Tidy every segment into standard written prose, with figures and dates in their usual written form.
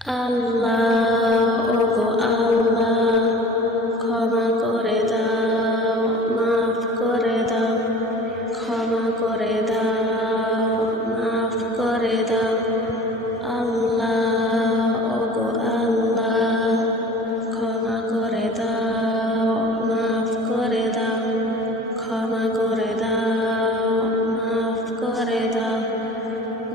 আল্লাহ ওগো আল্লাহ, ক্ষমা করে দাও, মাফ করে দাও, ক্ষমা করে দাও, মাফ করে দাও। আল্লাহ ওগো আল্লাহ, ক্ষমা করে দাও, মাফ করে দাও, ক্ষমা করে দাও, মাফ করে দাও।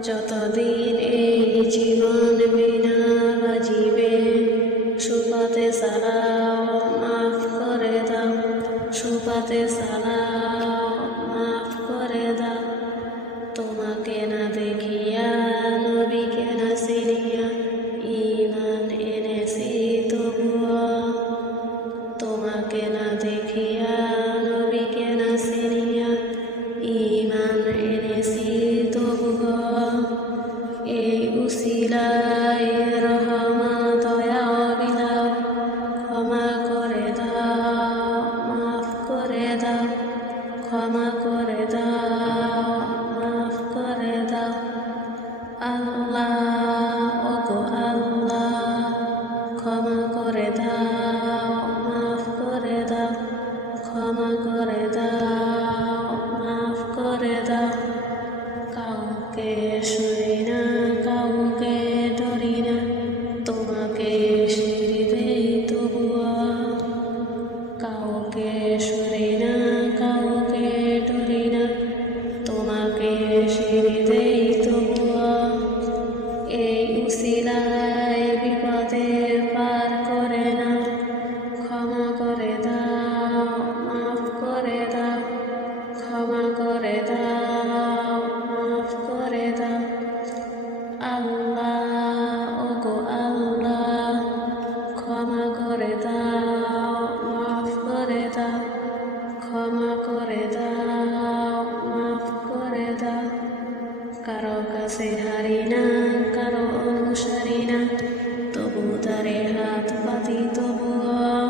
যতদিন এই জীবন বিনা বাজিবে, সুপাতে সালাও, মাফ করে দাও, সুপাতে সালাও, মাফ করে দাও। তোমাকে না দেখিয়া, নবীকে না চিনিয়া, ঈমান এনেছি তবুও। তোমাকে না দেখিয়া, নবীকে না চিনিয়া, ঈমান এনেছি তবুও। এই উসিলায় রহমা দয়া বিলাও, ক্ষমা করে দাও, মাফ করে দাও, ক্ষমা করে দাও, মাফ করে দাও। আল্লাহ ওগো আল্লাহ, ক্ষমা করে দাও, মাফ করে দাও, ক্ষমা করে দাও, মাফ করে দাও। কাউকে শুনি না, কাউকে ডরি না, তোমাকে সিঁড়ি দেই তবুও। কাউকে শুনি না, কাউকে ডরি না, তোমাকে সিঁড়ি দেই তবুও। এই উসিলায় বিপদে পার করে না, ক্ষমা করে দাও, মাফ করে দাও, ক্ষমা করে দাও, মাফ করে দাও। আল্লাহ ওগো আল্লাহ, ক্ষমা করে দাও, মাফ করে দাও, ক্ষমা করে দাও, মাফ করে দাও। কারো কাছে হারি না, কারো অনুসারী না, তবু তারে হাত পাতি তবুও।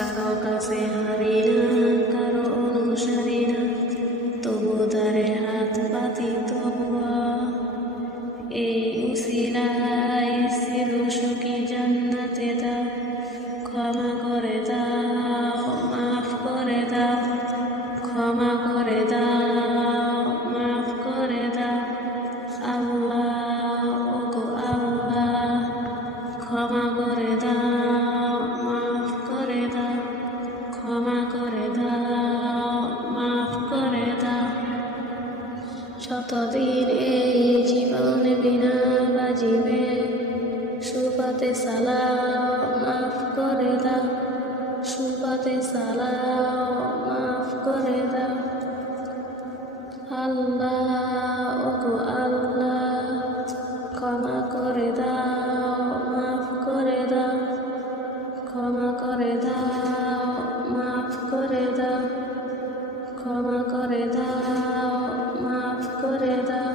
কারো কাছে হারি না, কারো অনুসারী না, তবু তারে হাত পাতি তবুও। এই উসিলায় চির সুখী জান্নাতে দাও, ক্ষমা করে দাও, মাফ করে দাও, ক্ষমা করে দাও, মাফ করে দাও। আল্লাহ ওগো আল্লাহ, ক্ষমা করে দাও, মাফ করে দাও, ক্ষমা করে দাও, মাফ করে দাও। যতদিন এই জীবন বিনা বাজিবে, সুপাতে সালাও, মাফ করে দাও, সুপাতে সালাও, মাফ করে দাও। আল্লাহ ওগো আল্লাহ, ক্ষমা করে দাও, মাফ করে দাও, ক্ষমা করে দাও, মাফ করে দাও, ক্ষমা করে দাও, মাফ করে দাও।